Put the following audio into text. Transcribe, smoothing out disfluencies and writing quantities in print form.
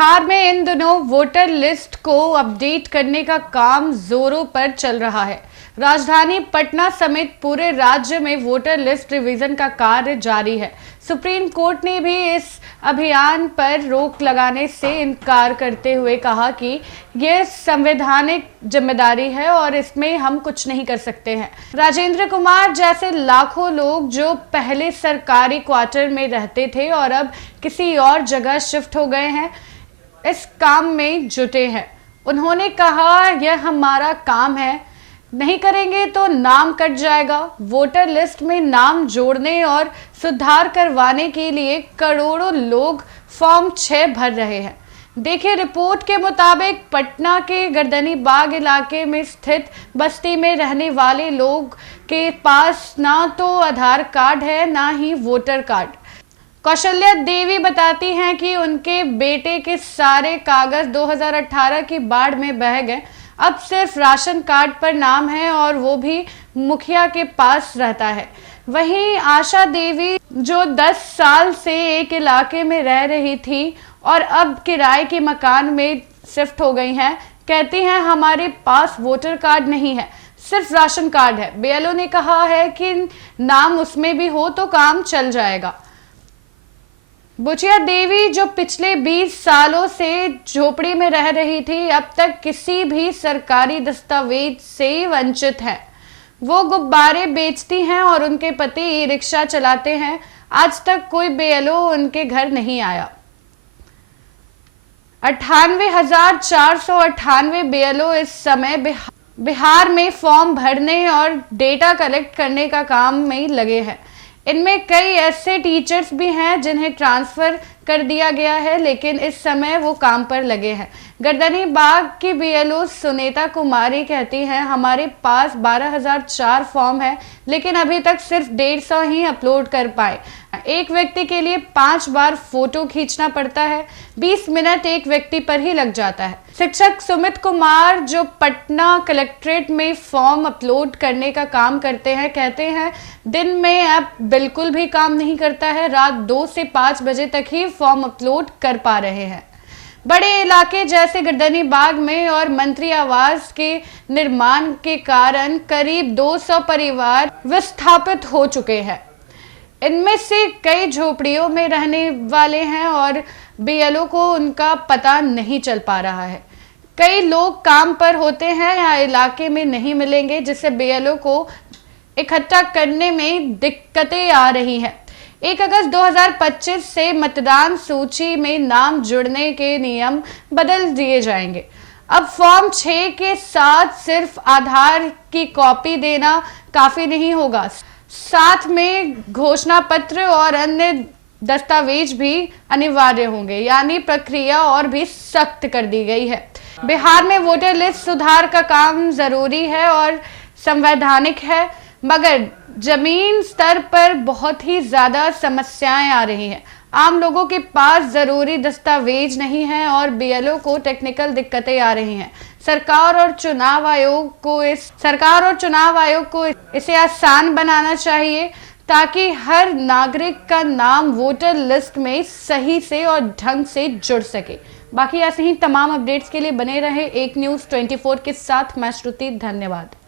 बिहार में इन दिनों voter list को अपडेट करने का काम जोरों पर चल रहा है। राजधानी पटना समेत पूरे राज्य में वोटर लिस्ट रिवीजन का कार्य जारी है। सुप्रीम कोर्ट ने भी इस अभियान पर रोक लगाने से इनकार करते हुए कहा कि यह संवैधानिक जिम्मेदारी है और इसमें हम कुछ नहीं कर सकते हैं। राजेंद्र कुमार जैसे लाखों लोग जो पहले सरकारी क्वार्टर में रहते थे और अब किसी और जगह शिफ्ट हो गए हैं, इस काम में जुटे हैं। उन्होंने कहा, यह हमारा काम है, नहीं करेंगे तो नाम कट जाएगा। वोटर लिस्ट में नाम जोड़ने और सुधार करवाने के लिए करोड़ों लोग फॉर्म 6 भर रहे हैं। देखिए, रिपोर्ट के मुताबिक पटना के गर्दनी बाग इलाके में स्थित बस्ती में रहने वाले लोग के पास ना तो आधार कार्ड है, ना ही वोटर कार्ड। कौशल्या देवी बताती हैं कि उनके बेटे के सारे कागज 2018 की बाढ़ में बह गए। अब सिर्फ राशन कार्ड पर नाम है और वो भी मुखिया के पास रहता है। वहीं आशा देवी, जो 10 साल से एक इलाके में रह रही थी और अब किराए के मकान में शिफ्ट हो गई हैं, कहती हैं, हमारे पास वोटर कार्ड नहीं है, सिर्फ राशन कार्ड है। बीएलओ ने कहा है कि नाम उसमें भी हो तो काम चल जाएगा। बुचिया देवी, जो पिछले 20 सालों से झोपड़ी में रह रही थी, अब तक किसी भी सरकारी दस्तावेज से वंचित है। वो गुब्बारे बेचती हैं और उनके पति ई रिक्शा चलाते हैं। आज तक कोई बीएलओ उनके घर नहीं आया। 98,498 बीएलओ इस समय बिहार में फॉर्म भरने और डेटा कलेक्ट करने का काम में लगे हैं। इनमें कई ऐसे टीचर्स भी हैं जिन्हें ट्रांसफर कर दिया गया है, लेकिन इस समय वो काम पर लगे हैं। गर्दनी बाग की बीएलओ सुनीता कुमारी कहती हैं, हमारे पास 12,004 फॉर्म है, लेकिन अभी तक सिर्फ 150 ही अपलोड कर पाए। एक व्यक्ति के लिए 5 बार फोटो खींचना पड़ता है। 20 मिनट एक व्यक्ति पर ही लग जाता है। शिक्षक सुमित कुमार, जो पटना कलेक्ट्रेट में फॉर्म अपलोड करने का काम करते हैं, कहते हैं, दिन में ऐप बिल्कुल भी काम नहीं करता है। रात 2 से 5 बजे तक ही फॉर्म अपलोड कर पा रहे हैं। बड़े इलाके जैसे गर्दनी बाग में और मंत्री आवास के निर्माण के कारण करीब 200 परिवार विस्थापित हो चुके हैं। इनमें से कई झोपड़ियों में रहने वाले हैं और बीएलओ को उनका पता नहीं चल पा रहा है। कई लोग काम पर होते हैं या इलाके में नहीं मिलेंगे, जिससे बीएलओ को इकट्ठा करने में दिक्कतें आ रही हैं। 1 अगस्त 2025 से मतदान सूची में नाम जुड़ने के नियम बदल दिए जाएंगे। अब फॉर्म 6 के साथ सिर्फ आधार की कॉपी देना काफी नहीं होगा, साथ में घोषणा पत्र और अन्य दस्तावेज भी अनिवार्य होंगे, यानी प्रक्रिया और भी सख्त कर दी गई है। बिहार में वोटर लिस्ट सुधार का काम जरूरी है और संवैधानिक है, मगर जमीन स्तर पर बहुत ही ज्यादा समस्याएं आ रही हैं। आम लोगों के पास जरूरी दस्तावेज नहीं है और बीएलओ को टेक्निकल दिक्कतें आ रही हैं। सरकार और चुनाव आयोग को इसे आसान बनाना चाहिए, ताकि हर नागरिक का नाम वोटर लिस्ट में सही से और ढंग से जुड़ सके। बाकी ऐसे ही तमाम अपडेट्स के लिए बने रहे एक न्यूज़ 24 के साथ। मैं श्रुति, धन्यवाद।